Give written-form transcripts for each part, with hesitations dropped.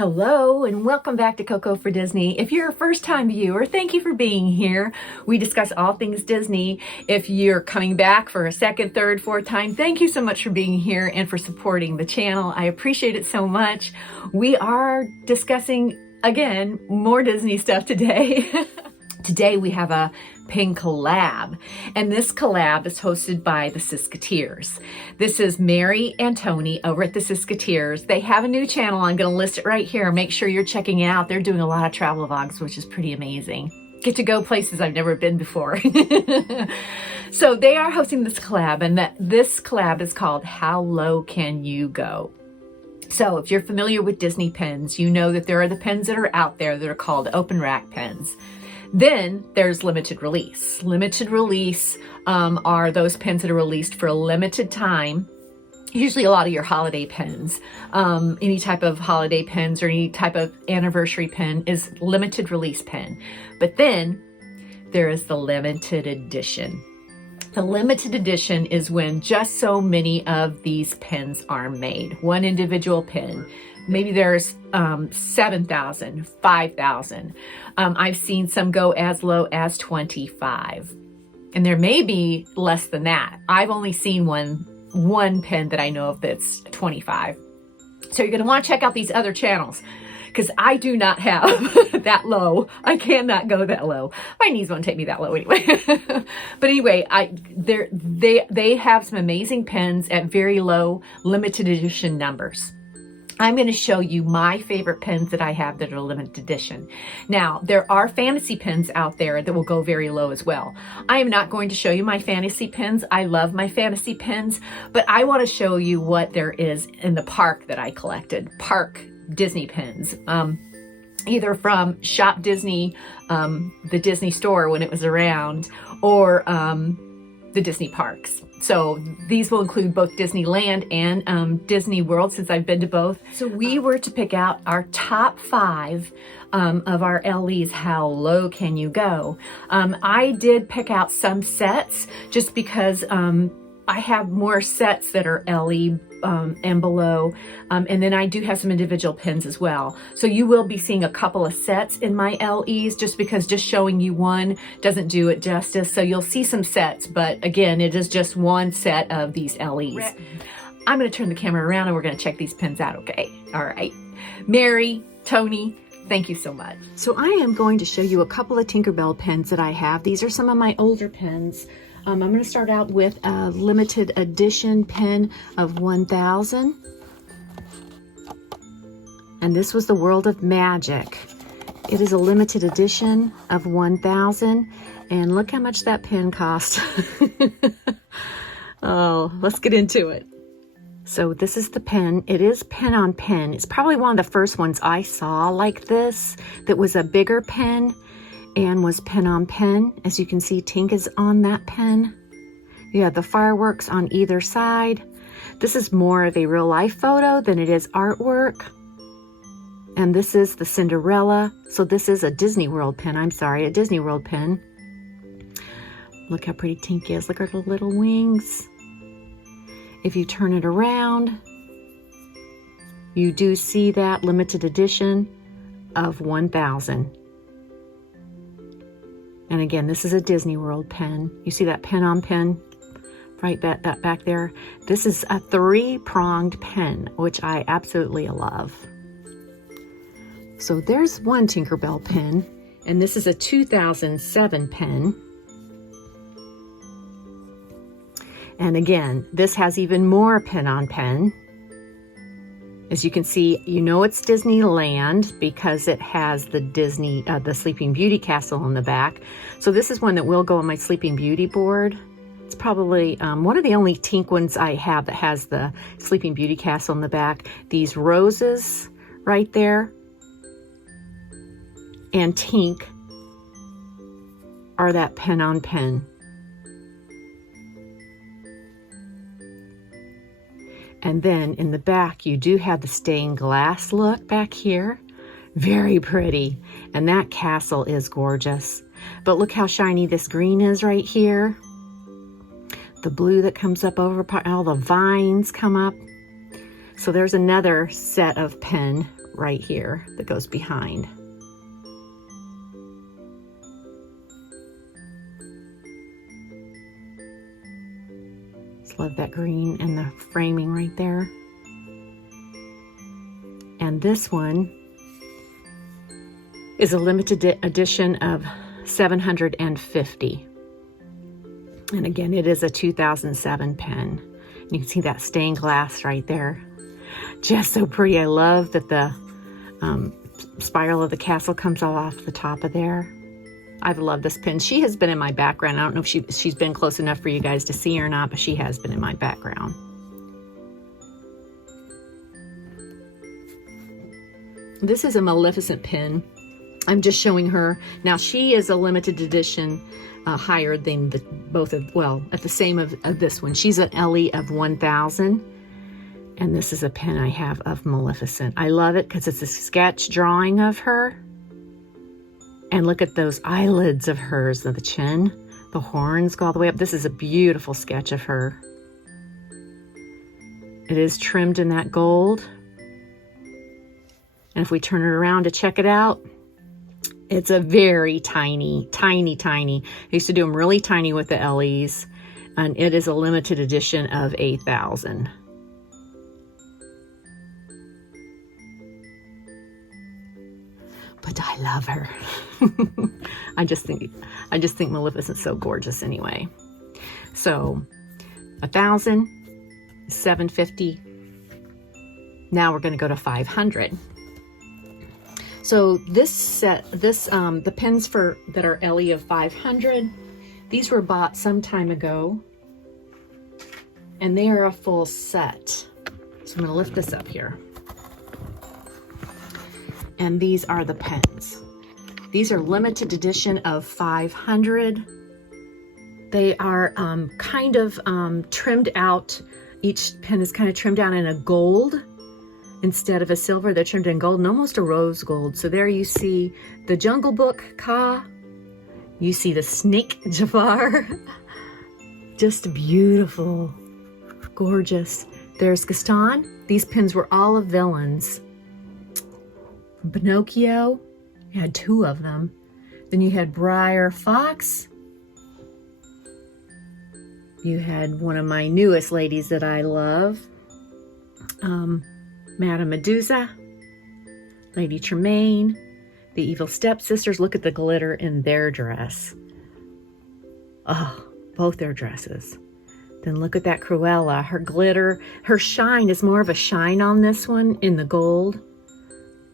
Hello and welcome back to Coco for Disney. If you're a first-time viewer, thank you for being here. We discuss all things Disney. If you're coming back for a second, third, fourth time, thank you so much for being here and for supporting the channel. I appreciate it so much. We are discussing, again, more Disney stuff today. Today we have a pin collab, and this collab is hosted by the Sisketears. This is Mary and Tony over at the Sisketears. They have a new channel. I'm going to list it right here. Make sure you're checking it out. They're doing a lot of travel vlogs, which is pretty amazing. Get to go places I've never been before. So they are hosting this collab, and this collab is called How Low Can You Go? So if you're familiar with Disney pins, you know that there are the pins that are out there that are called open rack pins. Then there's limited release. Limited release are those pins that are released for a limited time. Usually a lot of your holiday pins, any type of holiday pins or any type of anniversary pin is limited release pin. But then there is the limited edition. The limited edition is when just so many of these pins are made. One individual pin. Maybe there's 7,000, 5,000. I've seen some go as low as 25. And there may be less than that. I've only seen one pin that I know of that's 25. So you're going to want to check out these other channels, because I do not have that low. I cannot go that low. My knees won't take me that low anyway. But anyway, they have some amazing pins at very low limited edition numbers. I'm going to show you my favorite pins that I have that are limited edition. Now, there are fantasy pins out there that will go very low as well. I am not going to show you my fantasy pins. I love my fantasy pins, but I want to show you what there is in the park that I collected. Park Disney pins. Either from Shop Disney, the Disney store when it was around, or the Disney parks. So these will include both Disneyland and Disney World, since I've been to both. So we were to pick out our top 5 of our LEs. How low can you go? I did pick out some sets just because I have more sets that are LE and below, and then I do have some individual pins as well. So you will be seeing a couple of sets in my LEs, just because just showing you one doesn't do it justice. So you'll see some sets, but again, it is just one set of these LEs. I'm going to turn the camera around and we're going to check these pins out, okay? All right. Mary, Tony, thank you so much. So I am going to show you a couple of Tinkerbell pins that I have. These are some of my older pins. I'm going to start out with a limited edition pin of 1,000. And this was the World of Magic. It is a limited edition of 1,000. And look how much that pin cost. Oh, let's get into it. So this is the pin. It is pin on pin. It's probably one of the first ones I saw like this that was a bigger pin and was pin on pin. As you can see, Tink is on that pin. You have the fireworks on either side. This is more of a real life photo than it is artwork. And this is the Cinderella. So this is a Disney World pin. I'm sorry, a Disney World pin. Look how pretty Tink is. Look at her little wings. If you turn it around, you do see that limited edition of 1,000. And again, this is a Disney World pin. You see that pin on pin? Right, that back there. This is a 3-pronged pin, which I absolutely love. So there's one Tinkerbell pin, and this is a 2007 pin. And again, this has even more pin on pin. As you can see, you know it's Disneyland because it has the Disney, the Sleeping Beauty castle on the back. So this is one that will go on my Sleeping Beauty board. It's probably one of the only Tink ones I have that has the Sleeping Beauty castle on the back. These roses right there and Tink are that pin on pin. And then in the back, you do have the stained glass look back here. Very pretty. And that castle is gorgeous. But look how shiny this green is right here. The blue that comes up over, all the vines come up. So there's another set of pin right here that goes behind. Just love that green and the framing right there. And this one is a limited edition of 750. And again, it is a 2007 pen. You can see that stained glass right there. Just so pretty. I love that the spiral of the castle comes all off the top of there. I've loved this pen. She has been in my background. I don't know if she's been close enough for you guys to see her or not, but she has been in my background. This is a Maleficent pen. I'm just showing her. Now she is a limited edition, higher than both of, well, at the same of this one. She's an LE of 1000. And this is a pen I have of Maleficent. I love it because it's a sketch drawing of her. And look at those eyelids of hers, the chin, the horns go all the way up. This is a beautiful sketch of her. It is trimmed in that gold. And if we turn it around to check it out, it's a very tiny, tiny, tiny. I used to do them really tiny with the LEs. And it is a limited edition of 8000. But I love her. I just think Maleficent's so gorgeous anyway. So 1000, 750. Now we're going to go to 500. So this set, the pens that are LE of 500, these were bought some time ago, and they are a full set. So I'm going to lift this up here. And these are the pens. These are limited edition of 500. They are kind of trimmed out. Each pen is kind of trimmed out in a gold instead of a silver. They're trimmed in gold and almost a rose gold. So there you see the Jungle Book Ka. You see the Snake Jafar. Just beautiful, gorgeous. There's Gaston. These pens were all of villains. Pinocchio, you had 2 of them. Then you had Briar Fox. You had one of my newest ladies that I love, Madame Medusa, Lady Tremaine, the Evil Stepsisters. Look at the glitter in their dress. Oh, both their dresses. Then look at that Cruella. Her glitter, her shine is more of a shine on this one in the gold.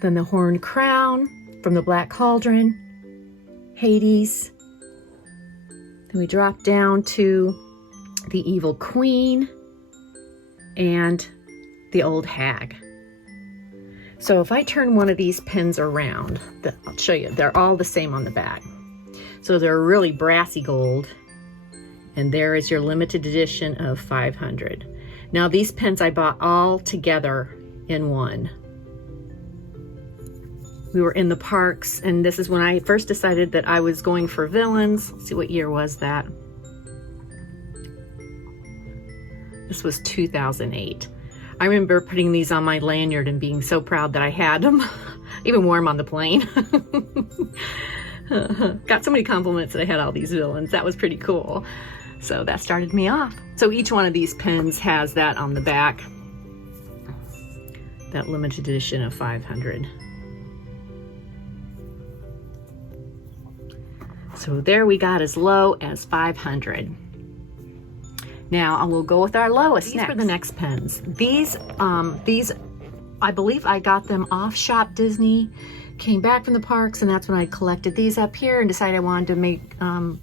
Then the Horned Crown from the Black Cauldron, Hades. Then we drop down to the Evil Queen and the Old Hag. So if I turn one of these pens around, I'll show you, they're all the same on the back. So they're really brassy gold. And there is your limited edition of 500. Now these pens I bought all together in one. We were in the parks, and this is when I first decided that I was going for villains. Let's see, what year was that? This was 2008. I remember putting these on my lanyard and being so proud that I had them. Even wore them on the plane. Got so many compliments that I had all these villains. That was pretty cool. So that started me off. So each one of these pens has that on the back. That limited edition of 500. So there we got as low as 500. Now I will go with our lowest. These are the next pens. These I believe I got them off Shop Disney. Came back from the parks, and that's when I collected these up here and decided I wanted to make the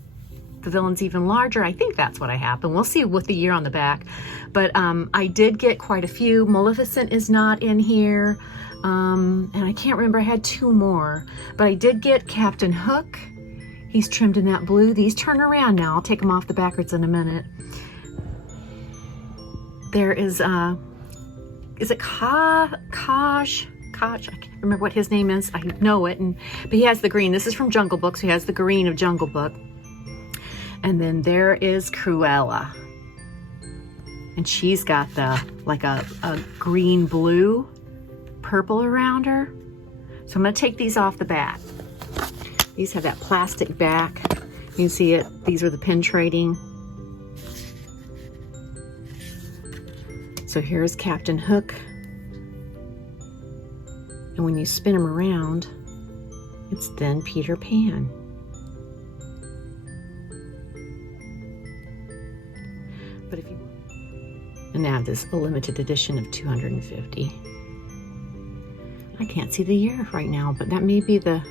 villains even larger. I think that's what happened. We'll see with the year on the back. But I did get quite a few. Maleficent is not in here. And I can't remember, I had 2 more. But I did get Captain Hook. He's trimmed in that blue. These turn around now. I'll take them off the backwards in a minute. There is it Kosh? I can't remember what his name is. I know it, but he has the green. This is from Jungle Book, so he has the green of Jungle Book. And then there is Cruella. And she's got the, like a green blue purple around her. So I'm going to take these off the back. These have that plastic back. You can see it. These are the pin trading. So here's Captain Hook. And when you spin them around, it's then Peter Pan. But if you, and now this is a limited edition of 250. I can't see the year right now, but that may be the,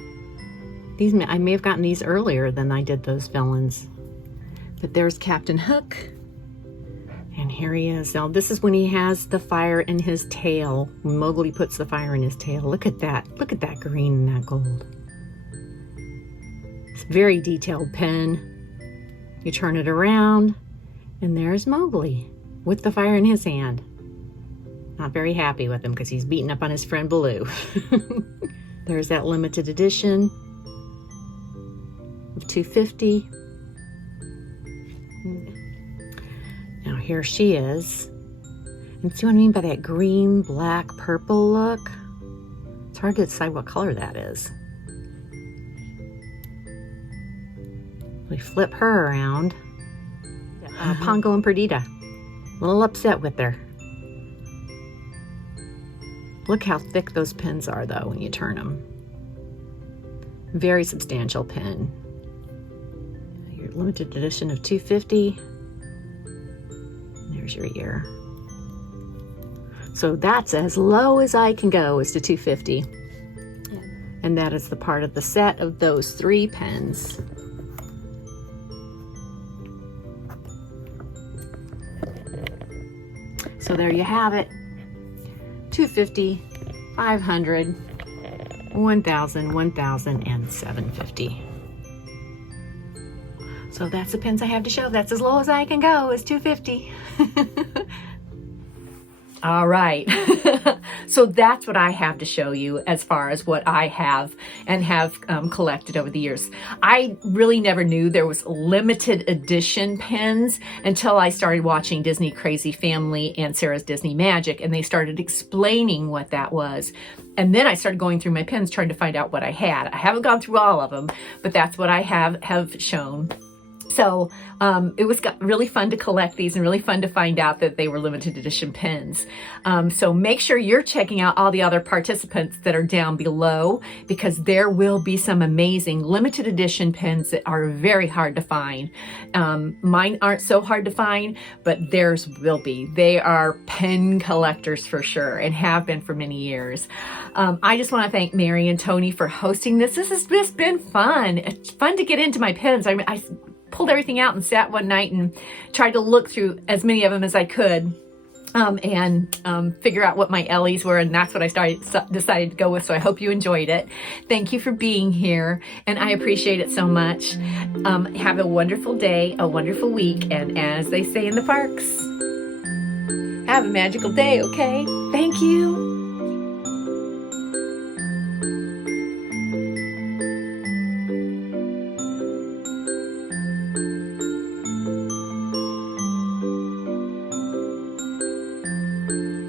these, I may have gotten these earlier than I did those villains. But there's Captain Hook. And here he is. Now this is when he has the fire in his tail. When Mowgli puts the fire in his tail. Look at that. Look at that green and that gold. It's a very detailed pen. You turn it around and there's Mowgli with the fire in his hand. Not very happy with him because he's beating up on his friend Baloo. There's that limited edition of 250. Now here she is. And see what I mean by that green, black, purple look? It's hard to decide what color that is. We flip her around. Pongo and Perdita. A little upset with her. Look how thick those pins are though when you turn them. Very substantial pin. Your limited edition of 250. There's your ear. So that's as low as I can go is to 250. And that is the part of the set of those 3 pens. So there you have it. 250, 500, 1,000, 1,000, and 750. So that's the pins I have to show. That's as low as I can go is 250. All right. So that's what I have to show you as far as what I have and have collected over the years. I really never knew there was limited edition pins until I started watching Disney Crazy Family and Sarah's Disney Magic, and they started explaining what that was. And then I started going through my pins trying to find out what I had. I haven't gone through all of them, but that's what I have shown. So it was really fun to collect these and really fun to find out that they were limited edition pins. So make sure you're checking out all the other participants that are down below, because there will be some amazing limited edition pins that are very hard to find. Mine aren't so hard to find, but theirs will be. They are pen collectors for sure and have been for many years. I just want to thank Mary and Tony for hosting this. This has just been fun. It's fun to get into my pens. I pulled everything out and sat one night and tried to look through as many of them as I could and figure out what my Ellies were, and that's what I decided to go with. So I hope you enjoyed it. Thank you for being here, and I appreciate it so much. Have a wonderful day, a wonderful week, and as they say in the parks, have a magical day, okay? Thank you.